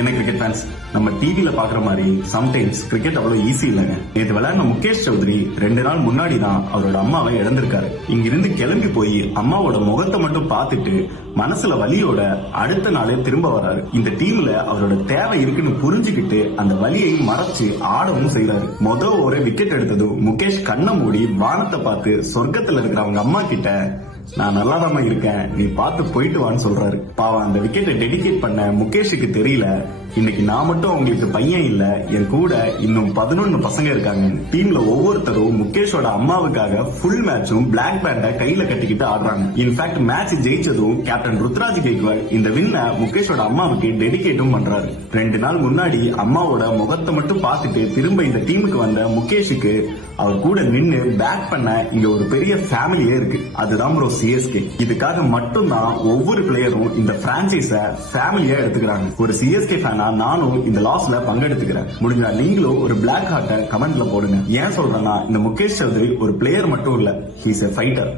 என்ன cricket fans, நம்ம டிவில பாக்குற மாதிரி சம்டைம்ஸ் கிரிக்கெட் அவ்வளவு ஈஸி இல்லைங்க. நேற்று விளையாடின முகேஷ் சௌத்ரி 2 நாள் முன்னாடி தான் அவரோட அம்மாவை இழந்திருக்காரு. இங்கிருந்து கிளம்பி போய் அம்மாவோட முகத்தை மட்டும் பார்த்துட்டு மனசுல வலியோட அடுத்த நாளே திரும்ப வராரு. இந்த டீம்ல அவரோட தேவை இருக்குன்னு புரிஞ்சுக்கிட்டு அந்த வலியை மறைச்சு ஆடவும் செய்யறாரு. ஒரு விக்கெட் எடுத்ததும் முகேஷ் கண்ணை மூடி வானத்தை பார்த்து சொர்க்கத்துல இருக்கிற அவங்க அம்மா கிட்ட நான் நல்லாதாம இருக்கேன், நீ பார்த்து போயிட்டு வான்னு சொல்றாரு. பாவம், அந்த விக்கெட்டை டெடிகேட் பண்ண முகேஷுக்கு தெரியல, இன்னைக்கு நான் மட்டும் அவங்களுக்கு பையன் இல்ல, என் கூட இன்னும் 11 பசங்க இருக்காங்க. டீம்ல ஒவ்வொருத்தரும் முகேஷோட அம்மாவுக்காக ஃபுல் மேட்சும் பிளாக் பேண்ட கையில கட்டிக்கிட்டு ஆடுறாங்க. இன்ஃபேக்ட் மேட்ச் ஜெயிச்சதும் கேப்டன் ருத்ராஜ் கெய்க்வாட் இந்த வின்ன முகேஷோட அம்மாவுக்கு டெடிகேட்டும் பண்றாரு. 2 நாள் முன்னாடி அம்மாவோட முகத்தை மட்டும் பார்த்துட்டு திரும்ப இந்த டீமுக்கு வந்த முகேஷுக்கு அவர் கூட நின்னு பேக் பண்ண இங்க ஒரு பெரிய ஃபேமிலியே இருக்கு. அதுதான் ப்ரோ சிஎஸ்கே. இதுக்காக மட்டும்தான் ஒவ்வொரு பிளேயரும் இந்த பிரான்சைஸ ஃபேமிலியா எடுத்துக்கிறாங்க. ஒரு சிஎஸ்கே ஃபேனா நானும் இந்த லாஸ்ல பங்கெடுத்துக்கிறேன். முடிஞ்சா நீங்களும் ஒரு பிளாக் ஹார்ட்ட கமெண்ட்ல போடுங்க. ஏன் சொல்றேன்னா, இந்த முகேஷ் சௌத்ரி ஒரு பிளேயர் மட்டும் இல்ல, ஹீஸ் எ ஃபைட்டர்.